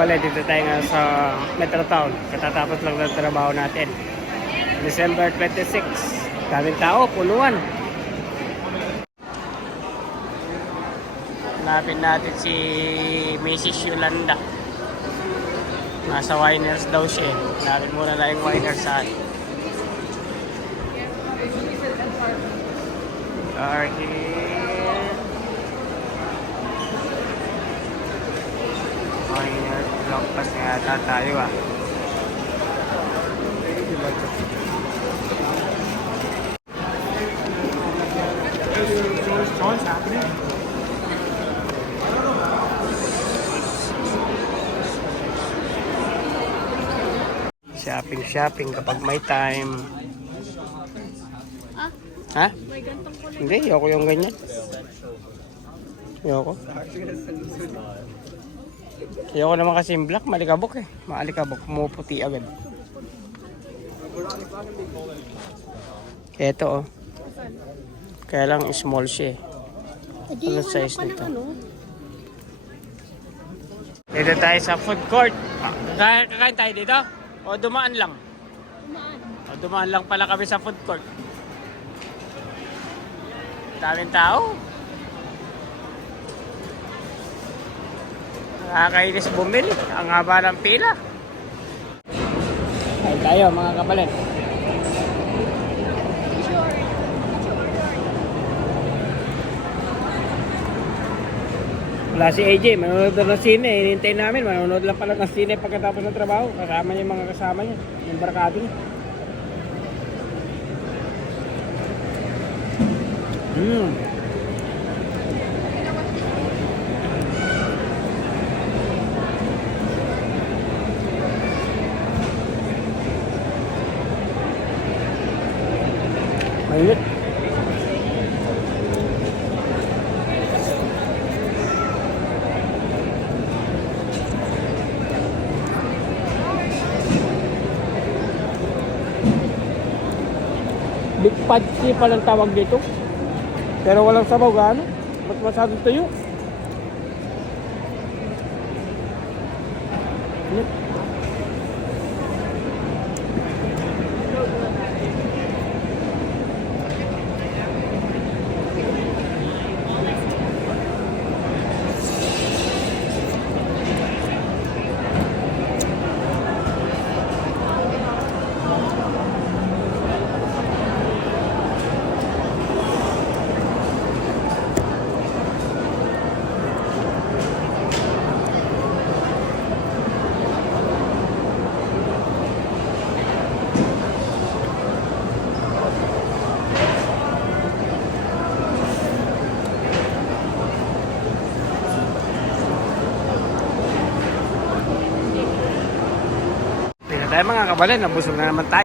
kabale, dito tayo nga sa Metro Town. Katatapos lang ng trabaho natin. December 26. Daming tao, punuan. Hanapin natin si Mrs. Yolanda. Nasa Winers daw siya. Hanapin muna na yung Winers saan. Are here. Winers, block pass na yata tayo ah. Shopping kapag may time. Ha? May gantong kulay. Hindi, ayoko yung ganyan. Ayoko. Ayoko naman kasi yung black, malikabok eh. Maalikabok, pumuputi agad. Ito oh. Kaya lang small siya eh. Ano size nito? Dito tayo sa food court. Kakain tayo dito? O dumaan lang? O dumaan lang pala kami sa food court. Daming tao. Nakakainis bumili. Ang haba ng pila. Kain tayo mga kapalit. Wala si AJ, manonood na ng sine. Hinintay namin, manonood lang pala ng sine pagkatapos ng trabaho. Kasama niya yung mga kasama niya, yung barkado niya. Mainit. Big Patsy palang tawag dito. Pero walang sabaw gaano. Ba't masyadong tuyo? Tayo mga kabalin, nabusog na naman tayo.